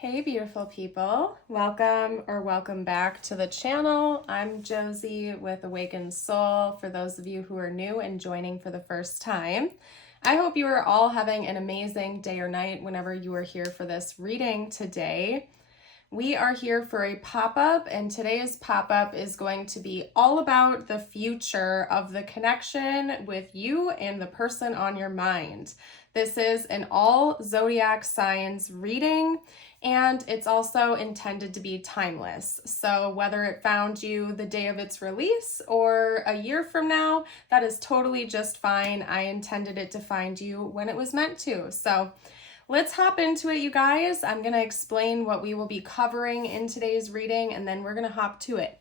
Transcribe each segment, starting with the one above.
Hey beautiful people, welcome back to the channel. I'm Josie with Awakened Soul, for those of you who are new and joining for the first time. I hope you are all having an amazing day or night whenever you are here for this reading today. We are here for a pop-up, and today's pop-up is going to be all about the future of the connection with you and the person on your mind. This is an all zodiac signs reading, and it's also intended to be timeless. So whether it found you the day of its release or a year from now, that is totally just fine. I intended it to find you when it was meant to. So let's hop into it, you guys. I'm going to explain what we will be covering in today's reading, and then we're going to hop to it.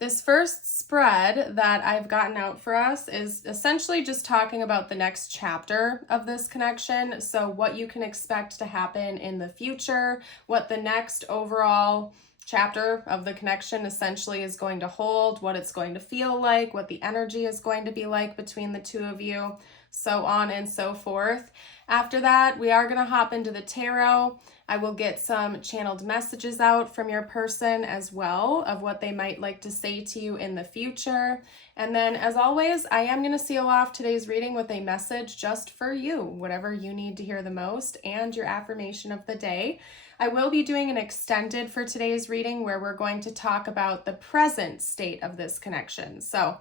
This first spread that I've gotten out for us is essentially just talking about the next chapter of this connection. So what you can expect to happen in the future, what the next overall chapter of the connection essentially is going to hold, what it's going to feel like, what the energy is going to be like between the two of you, so on and so forth. After that, we are going to hop into the tarot. I will get some channeled messages out from your person as well of what they might like to say to you in the future. And then, as always, I am going to seal off today's reading with a message just for you, whatever you need to hear the most, and your affirmation of the day. I will be doing an extended for today's reading where we're going to talk about the present state of this connection. So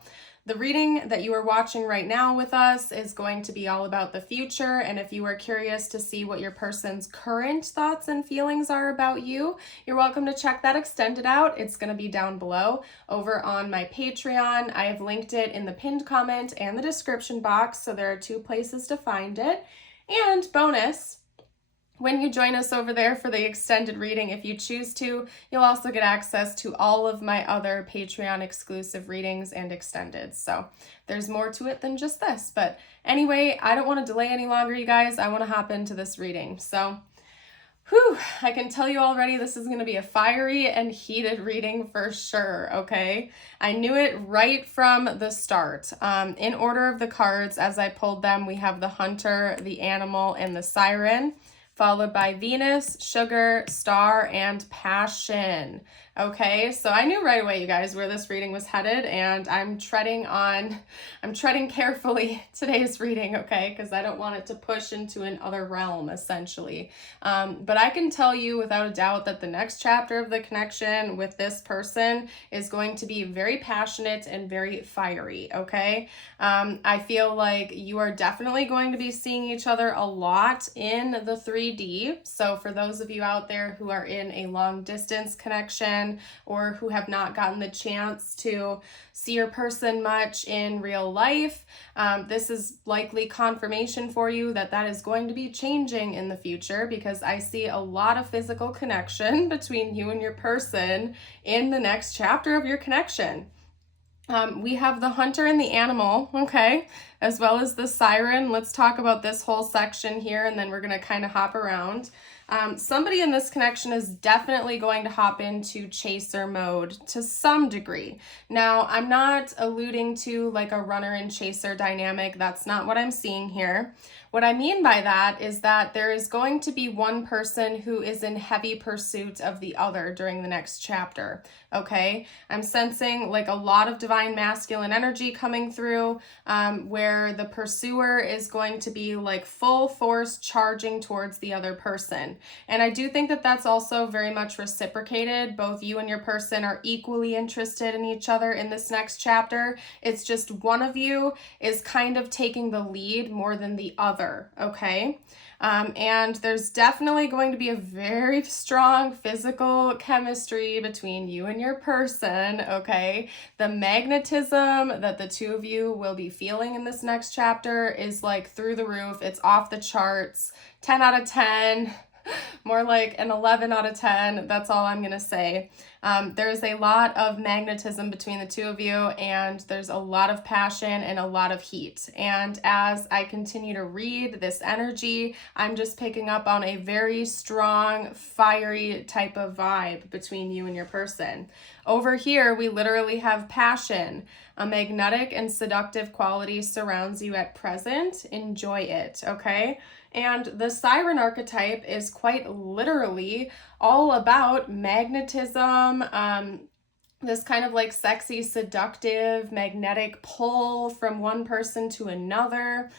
the reading that you are watching right now with us is going to be all about the future, and if you are curious to see what your person's current thoughts and feelings are about you, you're welcome to check that extended out. It's going to be down below over on my Patreon. I have linked it in the pinned comment and the description box, so there are two places to find it. And bonus, when you join us over there for the extended reading, if you choose to, you'll also get access to all of my other Patreon exclusive readings and extended. So there's more to it than just this. But anyway, I don't want to delay any longer, you guys. I want to hop into this reading. So I can tell you already this is going to be a fiery and heated reading for sure, okay? I knew it right from the start. In order of the cards, as I pulled them, we have the Hunter, the Animal, and the Siren, followed by Venus, Sugar, Star, and Passion. Okay, so I knew right away, you guys, where this reading was headed, and I'm treading carefully today's reading, okay, because I don't want it to push into another realm, essentially. But I can tell you without a doubt that the next chapter of the connection with this person is going to be very passionate and very fiery, okay? I feel like you are definitely going to be seeing each other a lot in the 3D. So for those of you out there who are in a long distance connection, or who have not gotten the chance to see your person much in real life, this is likely confirmation for you that that is going to be changing in the future, because I see a lot of physical connection between you and your person in the next chapter of your connection. We have the Hunter and the Animal, okay, as well as the Siren. Let's talk about this whole section here, and then we're going to kind of hop around. Somebody in this connection is definitely going to hop into chaser mode to some degree. Now, I'm not alluding to like a runner and chaser dynamic. That's not what I'm seeing here. What I mean by that is that there is going to be one person who is in heavy pursuit of the other during the next chapter, okay? I'm sensing like a lot of divine masculine energy coming through, where the pursuer is going to be like full force charging towards the other person. And I do think that that's also very much reciprocated. Both you and your person are equally interested in each other in this next chapter. It's just one of you is kind of taking the lead more than the other, okay? And there's definitely going to be a very strong physical chemistry between you and your person, okay? The magnetism that the two of you will be feeling in this next chapter is like through the roof. It's off the charts, 10 out of 10. More like an 11 out of 10. That's all I'm going to say. There's a lot of magnetism between the two of you, and there's a lot of passion and a lot of heat. And as I continue to read this energy, I'm just picking up on a very strong, fiery type of vibe between you and your person. Over here, we literally have passion. A magnetic and seductive quality surrounds you at present. Enjoy it, okay? And the siren archetype is quite literally all about magnetism, this kind of like sexy, seductive, magnetic pull from one person to another.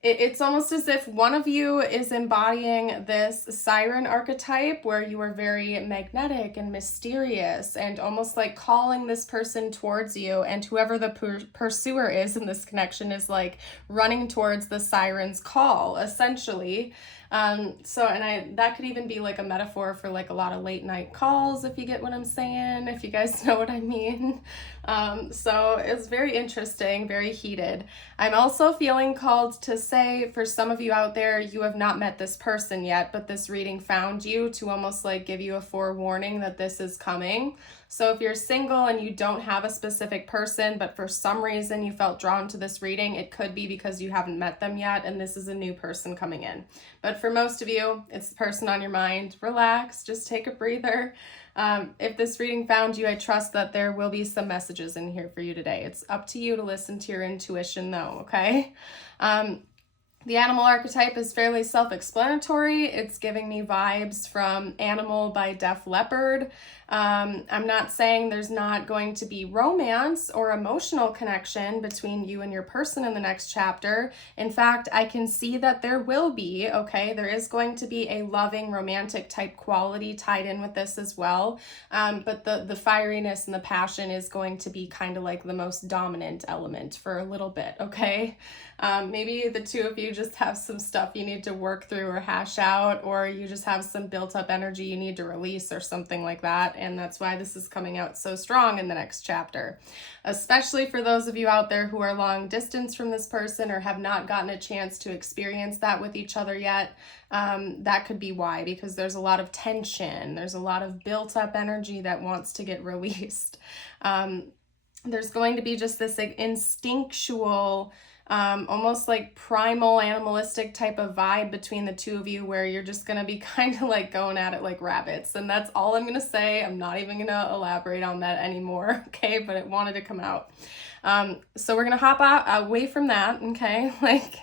It's almost as if one of you is embodying this siren archetype where you are very magnetic and mysterious and almost like calling this person towards you, and whoever the pursuer is in this connection is like running towards the siren's call, essentially. That could even be like a metaphor for like a lot of late night calls, if you get what I'm saying, if you guys know what I mean. So it's very interesting, very heated. I'm also feeling called to say, for some of you out there, you have not met this person yet, but this reading found you to almost like give you a forewarning that this is coming. So if you're single and you don't have a specific person, but for some reason you felt drawn to this reading, it could be because you haven't met them yet and this is a new person coming in. But for most of you, it's the person on your mind. Relax, just take a breather. If this reading found you, I trust that there will be some messages in here for you today. It's up to you to listen to your intuition though, okay? The animal archetype is fairly self-explanatory. It's giving me vibes from Animal by Def Leppard. I'm not saying there's not going to be romance or emotional connection between you and your person in the next chapter. In fact, I can see that there will be, okay? There is going to be a loving, romantic type quality tied in with this as well. But the fieriness and the passion is going to be kind of like the most dominant element for a little bit, okay? Maybe the two of you just have some stuff you need to work through or hash out, or you just have some built up energy you need to release or something like that. And that's why this is coming out so strong in the next chapter, especially for those of you out there who are long distance from this person or have not gotten a chance to experience that with each other yet. That could be why, because there's a lot of tension. There's a lot of built up energy that wants to get released. There's going to be just this like instinctual, almost like primal animalistic type of vibe between the two of you, where you're just going to be kind of like going at it like rabbits. And that's all I'm going to say. I'm not even going to elaborate on that anymore. Okay. But it wanted to come out. So we're going to hop away from that. Okay. Like,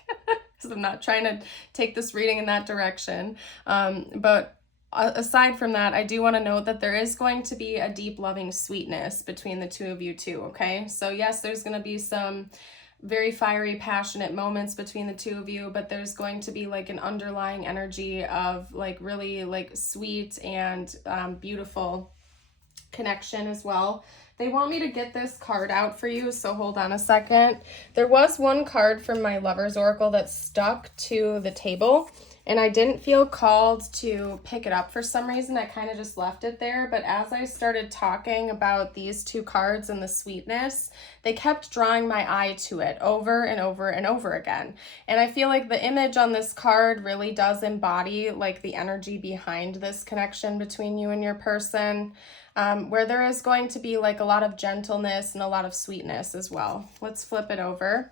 because I'm not trying to take this reading in that direction. But aside from that, I do want to note that there is going to be a deep loving sweetness between the two of you too. Okay. So yes, there's going to be some very fiery, passionate moments between the two of you, but there's going to be like an underlying energy of like really like sweet and beautiful connection as well. They want me to get this card out for you, so hold on a second. There was one card from my Lover's Oracle that stuck to the table, and I didn't feel called to pick it up for some reason. I kind of just left it there, but as I started talking about these two cards and the sweetness, they kept drawing my eye to it over and over and over again. And I feel like the image on this card really does embody like the energy behind this connection between you and your person, where there is going to be like a lot of gentleness and a lot of sweetness as well. Let's flip it over.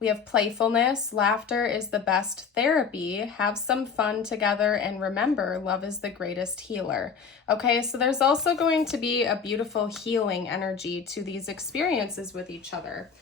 We have playfulness. Laughter is the best therapy. Have some fun together, and remember, love is the greatest healer. Okay, so there's also going to be a beautiful healing energy to these experiences with each other,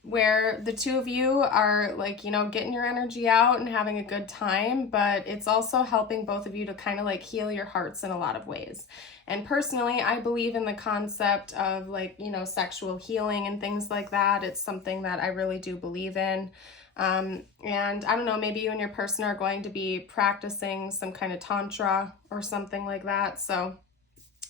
where the two of you are like, you know, getting your energy out and having a good time, but it's also helping both of you to kind of like heal your hearts in a lot of ways. And personally, I believe in the concept of like, you know, sexual healing and things like that. It's something that I really do believe in. And I don't know, maybe you and your person are going to be practicing some kind of tantra or something like that. So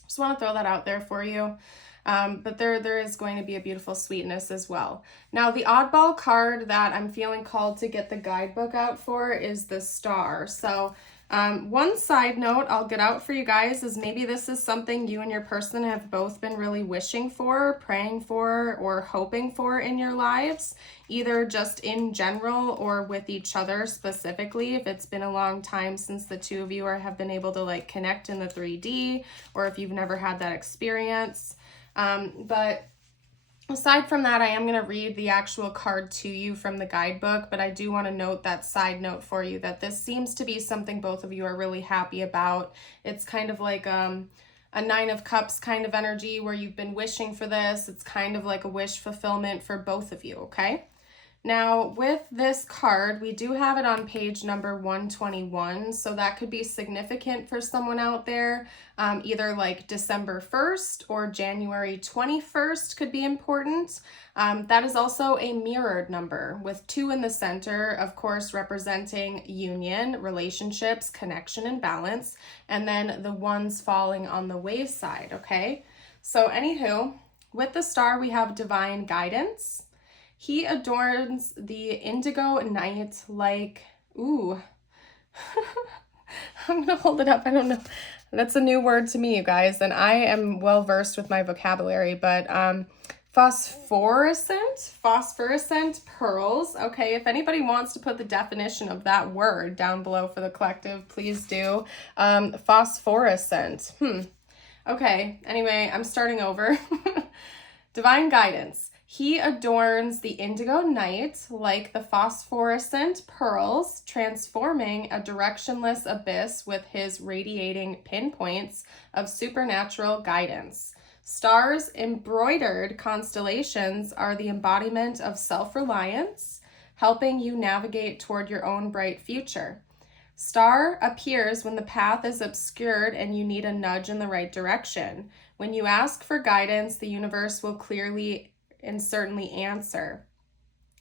just want to throw that out there for you. But there is going to be a beautiful sweetness as well. Now, the oddball card that I'm feeling called to get the guidebook out for is the Star. So one side note I'll get out for you guys is maybe this is something you and your person have both been really wishing for, praying for, or hoping for in your lives, either just in general or with each other specifically, if it's been a long time since the two of you have been able to like connect in the 3D, or if you've never had that experience. But aside from that, I am going to read the actual card to you from the guidebook, but I do want to note that side note for you that this seems to be something both of you are really happy about. It's kind of like a 9 of Cups kind of energy where you've been wishing for this. It's kind of like a wish fulfillment for both of you, okay? Now, with this card, we do have it on page number 121, so that could be significant for someone out there. Either like December 1st or January 21st could be important. That is also a mirrored number with 2 in the center, of course, representing union, relationships, connection, and balance, and then the ones falling on the wayside, okay? So anywho, with the star, we have divine guidance. He adorns the indigo night like, ooh, I'm going to hold it up. I don't know. That's a new word to me, you guys, and I am well versed with my vocabulary, but phosphorescent pearls. Okay, if anybody wants to put the definition of that word down below for the collective, please do. Phosphorescent. Okay, anyway, I'm starting over. Divine guidance. He adorns the indigo night like the phosphorescent pearls, transforming a directionless abyss with his radiating pinpoints of supernatural guidance. Stars embroidered constellations are the embodiment of self-reliance, helping you navigate toward your own bright future. Star appears when the path is obscured and you need a nudge in the right direction. When you ask for guidance, the universe will clearly and certainly answer.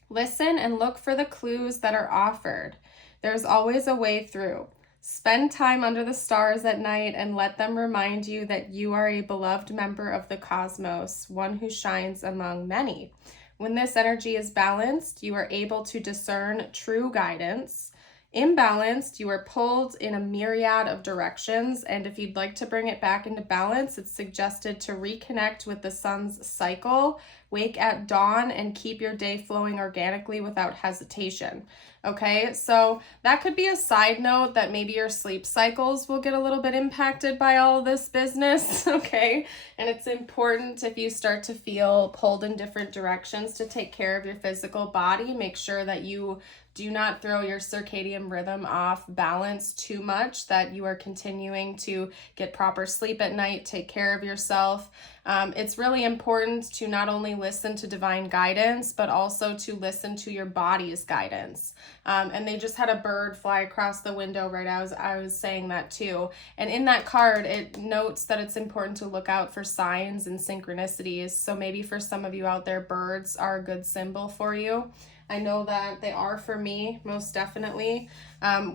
Listen and look for the clues that are offered. There's always a way through. Spend time under the stars at night and let them remind you that you are a beloved member of the cosmos, one who shines among many. When this energy is balanced, you are able to discern true guidance. Imbalanced, you are pulled in a myriad of directions, and if you'd like to bring it back into balance, it's suggested to reconnect with the sun's cycle, wake at dawn, and keep your day flowing organically without hesitation. Okay, so that could be a side note that maybe your sleep cycles will get a little bit impacted by all of this business, okay? And it's important if you start to feel pulled in different directions to take care of your physical body. Make sure that you do not throw your circadian rhythm off balance too much, that you are continuing to get proper sleep at night, take care of yourself. It's really important to not only listen to divine guidance, but also to listen to your body's guidance. And they just had a bird fly across the window right as I was saying that too. And in that card, it notes that it's important to look out for signs and synchronicities. So maybe for some of you out there, birds are a good symbol for you. I know that they are for me, most definitely.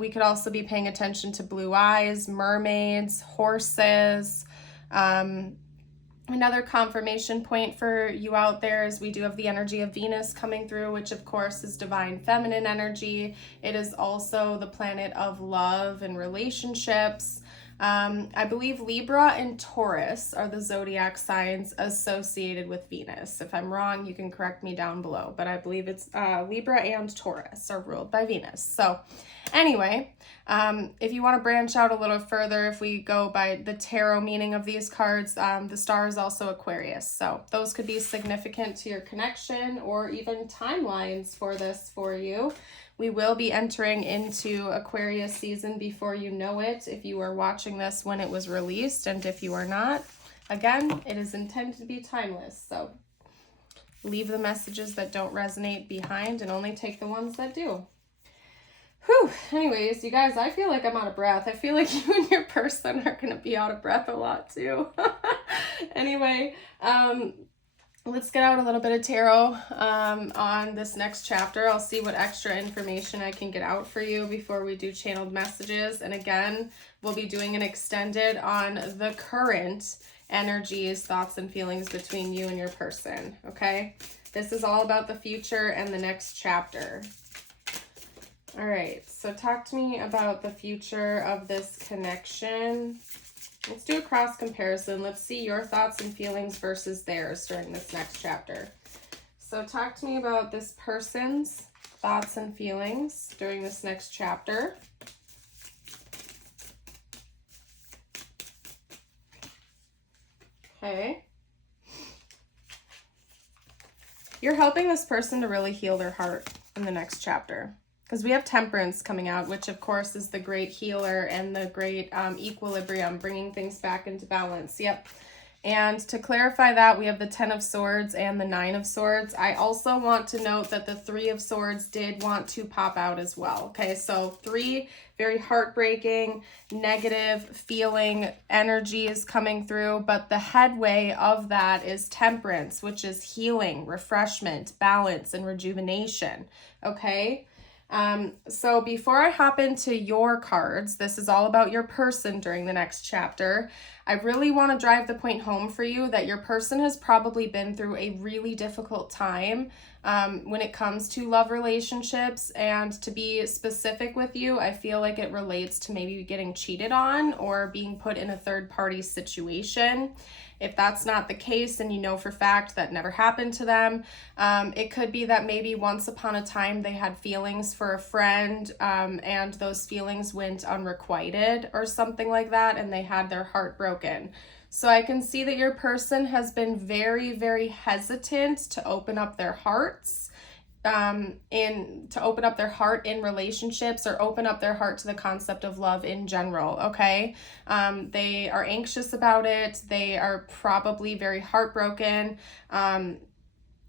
We could also be paying attention to blue eyes, mermaids, horses. Another confirmation point for you out there is we do have the energy of Venus coming through, which of course is divine feminine energy. It is also the planet of love and relationships. I believe Libra and Taurus are the zodiac signs associated with Venus. If I'm wrong, you can correct me down below, but I believe it's Libra and Taurus are ruled by Venus. So anyway, if you want to branch out a little further, if we go by the tarot meaning of these cards, the star is also Aquarius. So those could be significant to your connection or even timelines for this for you. We will be entering into Aquarius season before you know it, if you are watching this when it was released, and if you are not, again, it is intended to be timeless. So leave the messages that don't resonate behind and only take the ones that do. Whew. Anyways, you guys, I feel like I'm out of breath. I feel like you and your person are going to be out of breath a lot too. Anyway, let's get out a little bit of tarot on this next chapter. I'll see what extra information I can get out for you before we do channeled messages. And again, we'll be doing an extended on the current energies, thoughts, and feelings between you and your person, okay? This is all about the future and the next chapter. All right, so talk to me about the future of this connection. Let's do a cross comparison. Let's see your thoughts and feelings versus theirs during this next chapter. So talk to me about this person's thoughts and feelings during this next chapter. Okay. You're helping this person to really heal their heart in the next chapter. Because we have Temperance coming out, which of course is the great healer and the great equilibrium, bringing things back into balance. Yep. And to clarify that, we have the 10 of Swords and the 9 of Swords. I also want to note that the 3 of Swords did want to pop out as well. Okay, so 3 very heartbreaking, negative feeling energies coming through, but the headway of that is Temperance, which is healing, refreshment, balance, and rejuvenation. Okay. So before I hop into your cards, this is all about your person during the next chapter. I really want to drive the point home for you that your person has probably been through a really difficult time when it comes to love relationships. And to be specific with you, I feel like it relates to maybe getting cheated on or being put in a third-party situation. If that's not the case and you know for fact that never happened to them, it could be that maybe once upon a time they had feelings for a friend and those feelings went unrequited or something like that, and they had their heart broken. So I can see that your person has been very, very hesitant to open up their hearts in relationships, or open up their heart to the concept of love in general. Okay. They are anxious about it. They are probably very heartbroken.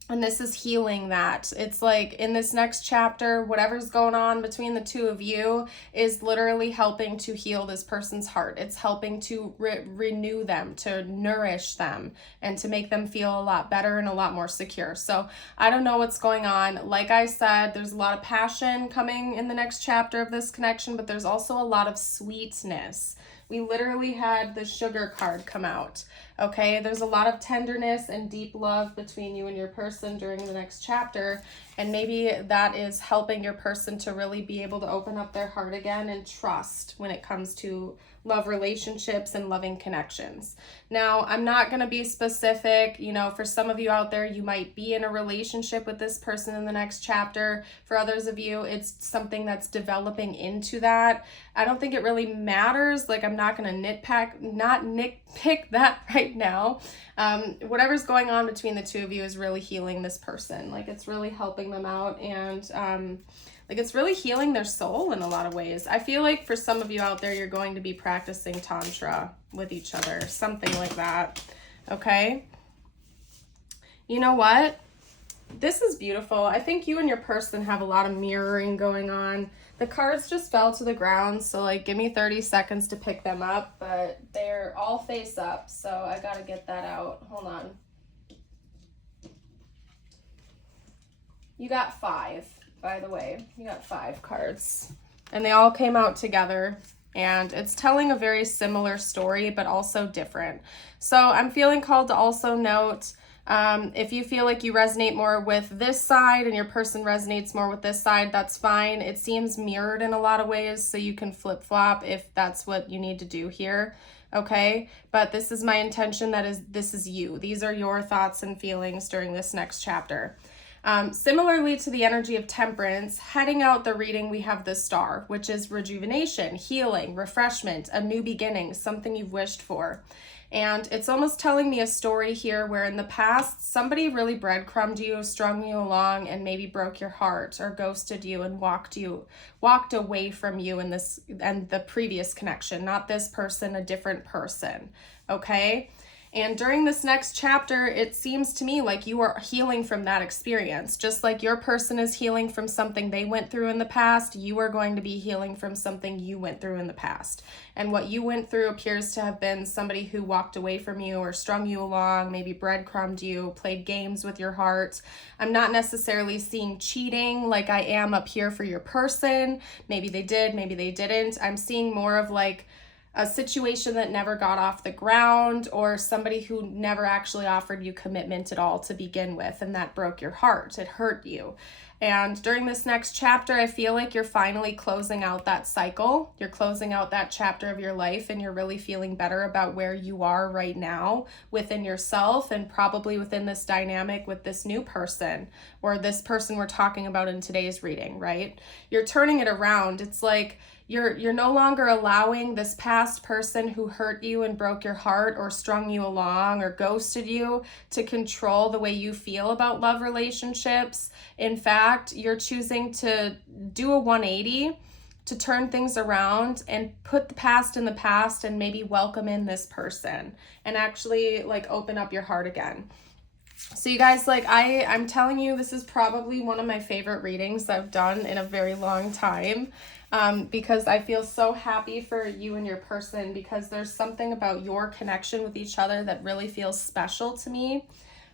And this is healing that. It's like in this next chapter, whatever's going on between the two of you is literally helping to heal this person's heart. It's helping to renew them, to nourish them, and to make them feel a lot better and a lot more secure. So I don't know what's going on. Like I said, there's a lot of passion coming in the next chapter of this connection, but there's also a lot of sweetness. We literally had the sugar card come out. Okay, there's a lot of tenderness and deep love between you and your person during the next chapter. And maybe that is helping your person to really be able to open up their heart again and trust when it comes to love relationships and loving connections. Now, I'm not going to be specific. You know, for some of you out there, you might be in a relationship with this person in the next chapter. For others of you, it's something that's developing into that. I don't think it really matters. Like, I'm not going to nitpick that right now. Whatever's going on between the two of you is really healing this person. Like, it's really helping them out, and like, it's really healing their soul in a lot of ways. I feel like for some of you out there, you're going to be practicing Tantra with each other, something like that. Okay. You know what? This is beautiful. I think you and your person have a lot of mirroring going on. The cards just fell to the ground, so like give me 30 seconds to pick them up, but they're all face up, so I gotta get that out. Hold on. You got 5, by the way. You got 5 cards, and they all came out together, and it's telling a very similar story, but also different. So I'm feeling called to also note, if you feel like you resonate more with this side and your person resonates more with this side, that's fine. It seems mirrored in a lot of ways, so you can flip-flop if that's what you need to do here. Okay, but this is my intention. This is you. These are your thoughts and feelings during this next chapter. Similarly to the energy of Temperance, heading out the reading, we have the Star, which is rejuvenation, healing, refreshment, a new beginning, something you've wished for. And it's almost telling me a story here where in the past, somebody really breadcrumbed you, strung you along, and maybe broke your heart or ghosted you and walked away from you in this and the previous connection, not this person, a different person. Okay. And during this next chapter, it seems to me like you are healing from that experience. Just like your person is healing from something they went through in the past, you are going to be healing from something you went through in the past. And what you went through appears to have been somebody who walked away from you or strung you along, maybe breadcrumbed you, played games with your heart. I'm not necessarily seeing cheating like I am up here for your person. Maybe they did, maybe they didn't. I'm seeing more of like a situation that never got off the ground, or somebody who never actually offered you commitment at all to begin with, and that broke your heart. It hurt you. And during this next chapter, I feel like you're finally closing out that cycle. You're closing out that chapter of your life, and you're really feeling better about where you are right now within yourself, and probably within this dynamic with this new person, or this person we're talking about in today's reading, right? You're turning it around. It's like you're no longer allowing this past person who hurt you and broke your heart or strung you along or ghosted you to control the way you feel about love relationships. In fact, you're choosing to do a 180, to turn things around and put the past in the past and maybe welcome in this person and actually like open up your heart again. So you guys, like I'm telling you, this is probably one of my favorite readings I've done in a very long time, because I feel so happy for you and your person, because there's something about your connection with each other that really feels special to me.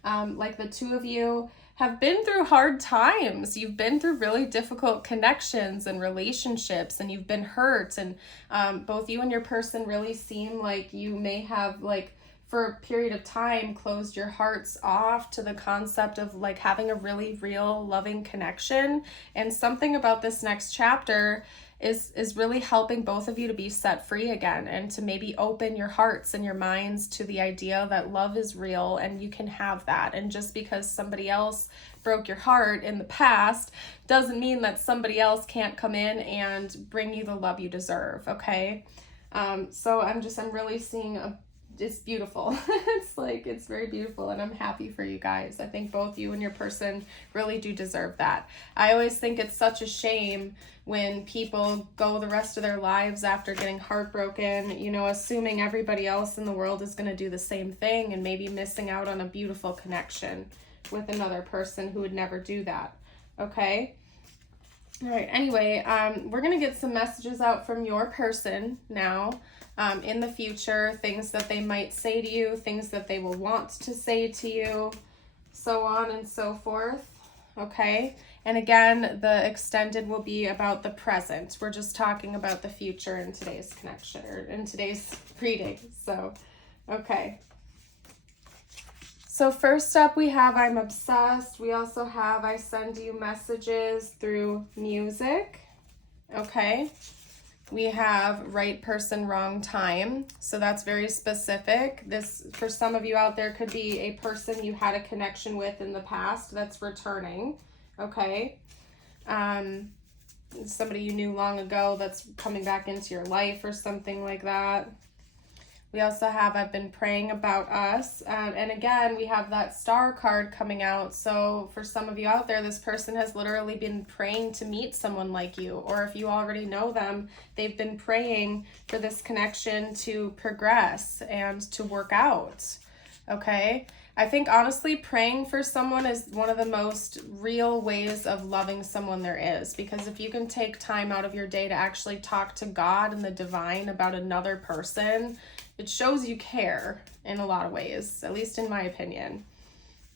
Like the two of you have been through hard times. You've been through really difficult connections and relationships, and you've been hurt. And both you and your person really seem like you may have, like, for a period of time, closed your hearts off to the concept of like having a really real loving connection. And something about this next chapter is really helping both of you to be set free again and to maybe open your hearts and your minds to the idea that love is real and you can have that. And just because somebody else broke your heart in the past doesn't mean that somebody else can't come in and bring you the love you deserve, okay? So I'm really seeing it's beautiful. It's very beautiful, and I'm happy for you guys. I think both you and your person really do deserve that. I always think it's such a shame when people go the rest of their lives after getting heartbroken, you know, assuming everybody else in the world is going to do the same thing and maybe missing out on a beautiful connection with another person who would never do that. Okay? All right, anyway, we're going to get some messages out from your person now. In the future, things that they might say to you, things that they will want to say to you, so on and so forth, okay? And again, the extended will be about the present. We're just talking about the future in today's connection, or in today's reading, so, okay. So first up, we have I'm obsessed. We also have I send you messages through music, okay? We have right person, wrong time. So that's very specific. This, for some of you out there, could be a person you had a connection with in the past that's returning, okay? Somebody you knew long ago that's coming back into your life or something like that. We also have I've been praying about us. And again, we have that star card coming out. So for some of you out there, this person has literally been praying to meet someone like you. Or if you already know them, they've been praying for this connection to progress and to work out. Okay? I think honestly, praying for someone is one of the most real ways of loving someone there is. Because if you can take time out of your day to actually talk to God and the divine about another person, it shows you care in a lot of ways, at least in my opinion.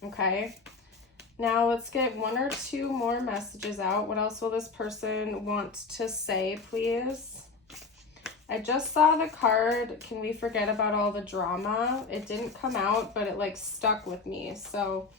Okay, now let's get one or two more messages out. What else will this person want to say, please? I just saw the card, can we forget about all the drama? It didn't come out, but it like stuck with me. So,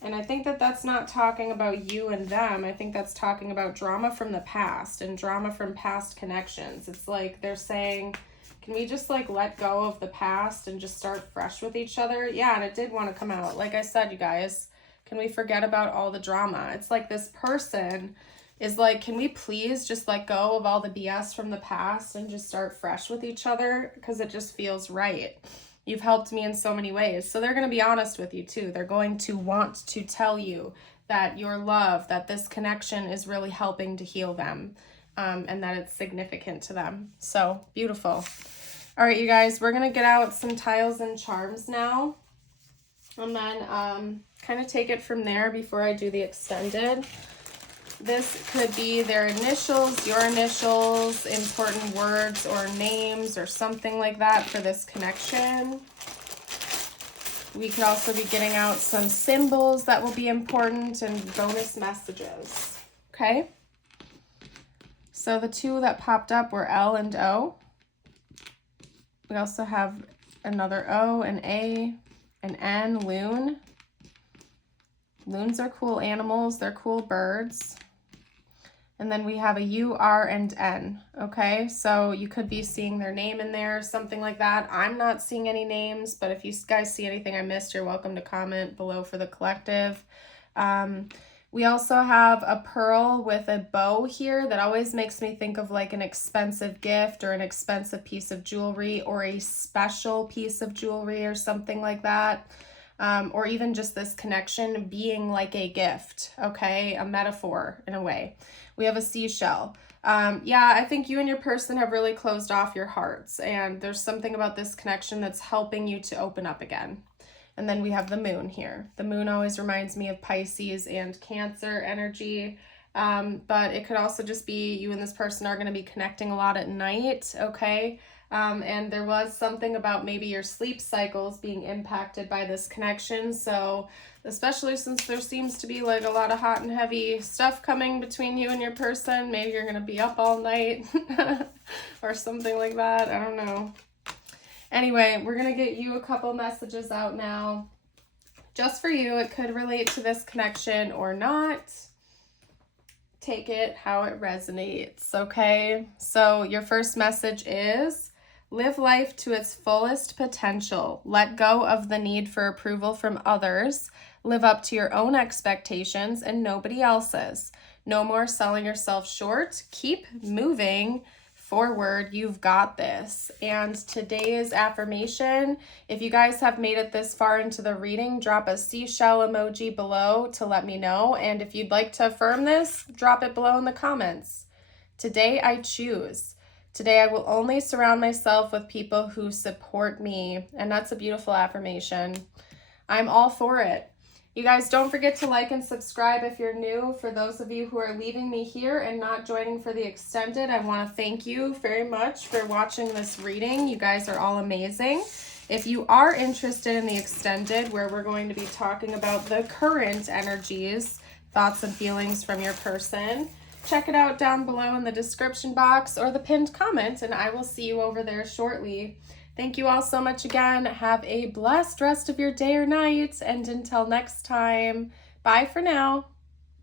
and I think that that's not talking about you and them. I think that's talking about drama from the past and drama from past connections. It's like they're saying, can we just like let go of the past and just start fresh with each other? Yeah, and it did want to come out. Like I said, you guys, can we forget about all the drama? It's like this person is like, can we please just let go of all the BS from the past and just start fresh with each other? Because it just feels right. You've helped me in so many ways. So they're going to be honest with you too. They're going to want to tell you that your love, that this connection is really helping to heal them, and that it's significant to them. So beautiful. All right, you guys, we're going to get out some tiles and charms now, and then kind of take it from there before I do the extended. This could be their initials, your initials, important words or names or something like that for this connection. We could also be getting out some symbols that will be important and bonus messages, okay? So the two that popped up were L and O. We also have another O, an A, an N, loon. Loons are cool animals. They're cool birds. And then we have a U, R, and N, okay? So you could be seeing their name in there, something like that. I'm not seeing any names, but if you guys see anything I missed, you're welcome to comment below for the collective. We also have a pearl with a bow here that always makes me think of like an expensive gift or an expensive piece of jewelry or a special piece of jewelry or something like that. Or even just this connection being like a gift, okay? A metaphor in a way. We have a seashell. Yeah, I think you and your person have really closed off your hearts, and there's something about this connection that's helping you to open up again. And then we have the moon here. The moon always reminds me of Pisces and Cancer energy, but it could also just be you and this person are going to be connecting a lot at night, okay? And there was something about maybe your sleep cycles being impacted by this connection. So especially since there seems to be like a lot of hot and heavy stuff coming between you and your person, maybe you're going to be up all night or something like that. I don't know. Anyway, we're going to get you a couple messages out now. Just for you, it could relate to this connection or not. Take it how it resonates, okay? So your first message is, live life to its fullest potential. Let go of the need for approval from others. Live up to your own expectations and nobody else's. No more selling yourself short. Keep moving forward. You've got this. And today's affirmation, if you guys have made it this far into the reading, drop a seashell emoji below to let me know. And if you'd like to affirm this, drop it below in the comments. Today I choose. Today I will only surround myself with people who support me. And that's a beautiful affirmation. I'm all for it. You guys, don't forget to like and subscribe if you're new. For those of you who are leaving me here and not joining for the extended, I want to thank you very much for watching this reading. You guys are all amazing. If you are interested in the extended, where we're going to be talking about the current energies, thoughts and feelings from your person, check it out down below in the description box or the pinned comment, and I will see you over there shortly. Thank you all so much again. Have a blessed rest of your day or night. And until next time, bye for now.